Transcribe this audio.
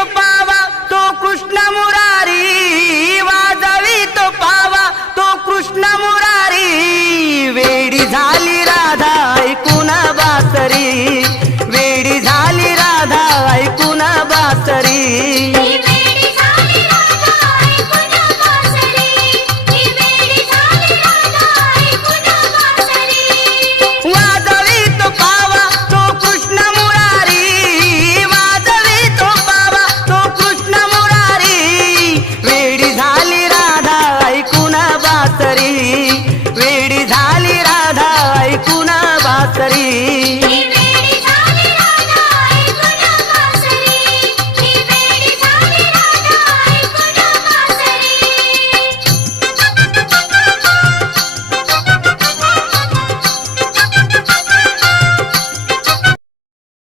तो पावा तो कृष्ण मुरारी, वाजवी तो पावा तो कृष्ण मुरारी, वेडी झाली राधा ऐकून बासरी.